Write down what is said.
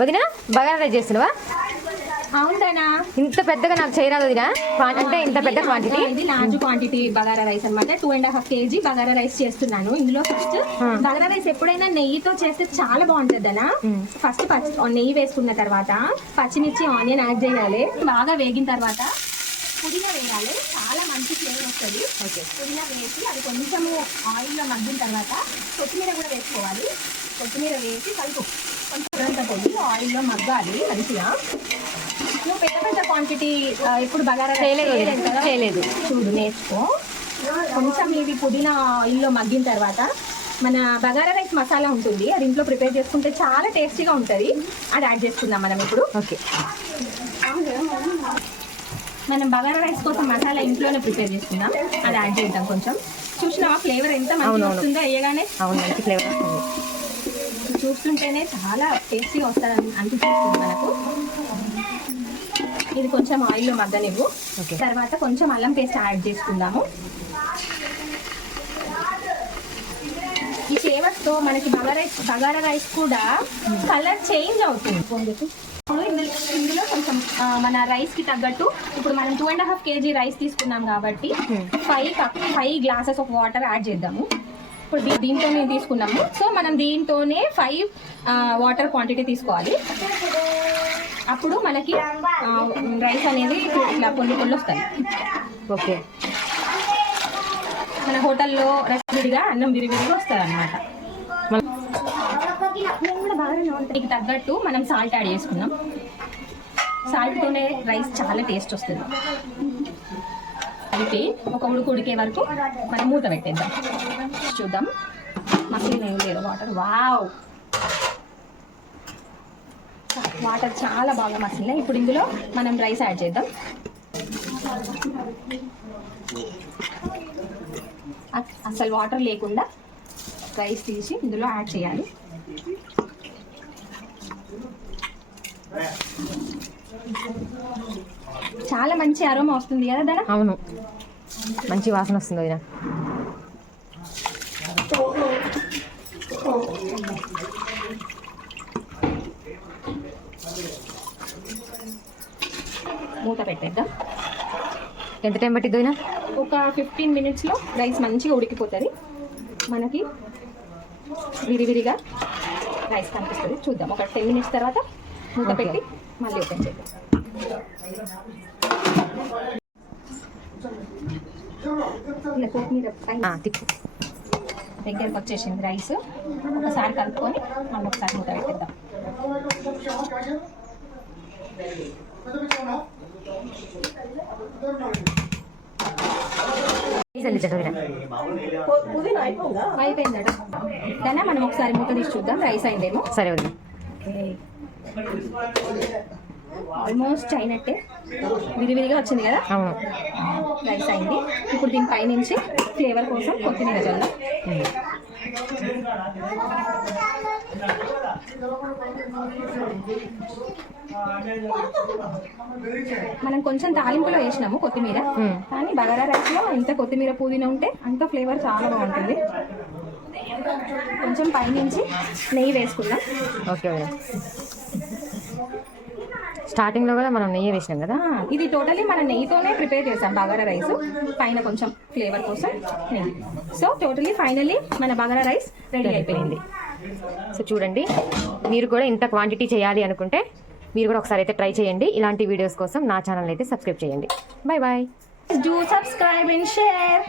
వదినా బగారా రైస్ చేస్తున్నావా? అవునా ఇంత పెద్దగా నాకు చేయరాదు వదినా. అంటే ఇంత పెద్ద క్వాంటిటీ? ఇది లార్జ్ క్వాంటిటీ బగారా రైస్ అన్నమాట. Two and half KG bagara rice చేస్తున్నాను. ఇందులో ఫస్ట్ బగారా రైస్ ఎప్పుడైనా నెయ్యితో చేస్తే చాలా బాగుంటుంది ఫస్ట్ పచ్చి నెయ్యి వేసుకున్న తర్వాత పచ్చిమిర్చి ఆనియన్ యాడ్ చేయాలి. బాగా వేగిన తర్వాత పుదీనా వేయాలి. చాలా మంచి ఫ్లేవర్ వస్తుంది. ఓకే. పుదీనా వేసి అది కొంచెము ఆయిల్లో మగ్గిన తర్వాత కొత్తిమీర కూడా వేసుకోవాలి. కొత్తిమీర వేసి కలుపు. కొంచెం అంత పొడి ఆయిల్లో మగ్గాలి మంచిగా. నువ్వు పెద్ద పెద్ద క్వాంటిటీ ఇప్పుడు బగారా చేయలేదు చూడు నేర్చుకో. కొంచెం ఇది పుదీనా ఆయిల్లో మగ్గిన తర్వాత మన బగారా రైస్ మసాలా ఉంటుంది. అది ఇంట్లో ప్రిపేర్ చేసుకుంటే చాలా టేస్టీగా ఉంటుంది. అది యాడ్ చేసుకుందాం మనం ఇప్పుడు. ఓకే. మనం బగారా రైస్ కోసం మసాలా ఇంట్లోనే ప్రిపేర్ చేసుకుందాం. అది యాడ్ చేద్దాం కొంచెం. చూసినావా? ఫ్లేవర్ ఎంత మంచిగా. వస్తుందో వేయగానే. అవును మంచి ఫ్లేవర్ వస్తుంది. చూస్తుంటేనే చాలా టేస్టీగా వస్తుంది అని అనిపిస్తుంది మనకు. ఇది కొంచెం ఆయిల్లో మగ్గనివ్వు. తర్వాత కొంచెం అల్లం పేస్ట్ యాడ్ చేసుకుందాము. ఈ ఫ్లేవర్స్తో మనకి బగారా రైస్ బగారా రైస్ కూడా కలర్ చేంజ్ అవుతుంది. ఇప్పుడు ఇందులో ఇందులో కొంచెం మన రైస్కి తగ్గట్టు ఇప్పుడు మనం two and half KG rice తీసుకున్నాం కాబట్టి five five glasses of water add చేద్దాము. ఇప్పుడు దీంతోనే తీసుకున్నాము. సో మనం దీంతోనే ఫైవ్ వాటర్ క్వాంటిటీ తీసుకోవాలి. అప్పుడు మనకి రైస్ అనేది ఇట్లా పొల్లు పొల్లు వస్తాయి. ఓకే. మన హోటల్లో విడిగా అన్నం విరివిడిగా వస్తుంది అనమాట దీనికి తగ్గట్టు మనం సాల్ట్ యాడ్ చేసుకున్నాం. సాల్ట్తోనే రైస్ చాలా టేస్ట్ వస్తుంది. పెట్టి ఒక ఉడుకు ఉడికే వరకు మనం మూత పెట్టేద్దాం. చూద్దాం. మసీన్ ఏం లేదు వాటర్ వావ్! వాటర్ చాలా బాగా మసిలినాయి. ఇప్పుడు ఇందులో మనం రైస్ యాడ్ చేద్దాం. అసలు వాటర్ లేకుండా రైస్ తీసి ఇందులో యాడ్ చేయాలి. చాలా మంచి అరోమా వస్తుంది కదా దాని అవును. మంచి వాసన వస్తుంది వదినా మూత పెట్టేద్దాం. ఎంత టైం పట్టిద్ది వదినా ఒక ఫిఫ్టీన్ మినిట్స్లో రైస్ మంచిగా ఉడికిపోతుంది. మనకి విరివిరిగా రైస్ కనిపిస్తుంది. చూద్దాం. ఒక టెన్ మినిట్స్ తర్వాత మూత. పెట్టి మళ్ళీ ఓపెన్ చేద్దాం. ఇలా కొత్తిమీర పైన ఆ, తిప్పు. దగ్గరకు వచ్చేసింది రైస్. ఒకసారి కలుపుకొని మళ్ళీ ఒకసారి మూత పెట్టేద్దాం. అయిపోయిందట. దాన్ని మనం ఒకసారి మూత తీసి చూద్దాం. రైస్ అయిందేమో. సరే ఆల్మోస్ట్ అయినట్టే విరివిరిగా వచ్చింది కదా? రైస్ అయింది. ఇప్పుడు దీని పైనుంచి ఫ్లేవర్ కోసం కొత్తిమీర ఉమ్. మనం కొంచెం తాలింపులో వేసినాము కొత్తిమీర. కానీ బగారా రైస్లో ఎంత కొత్తిమీర పుదీనా ఉంటే అంత ఫ్లేవర్ చాలా బాగుంటుంది. కొంచెం పైనుంచి నెయ్యి వేసుకుందాం. ఓకే వదినా స్టార్టింగ్లో కూడా మనం నెయ్యి వేసినాం కదా? ఇది టోటలీ మన నెయ్యితోనే ప్రిపేర్ చేసాం బగారా రైస్. పైన కొంచెం ఫ్లేవర్ కోసం నెయ్యి. సో టోటలీ ఫైనల్లీ మన బగారా రైస్ రెడీ అయిపోయింది. సో చూడండి మీరు కూడా ఇంత క్వాంటిటీ చేయాలి అనుకుంటే మీరు కూడా ఒకసారి అయితే ట్రై చేయండి. ఇలాంటి వీడియోస్ కోసం నా ఛానల్ అయితే సబ్స్క్రైబ్ చేయండి. Bye bye Do subscribe and share.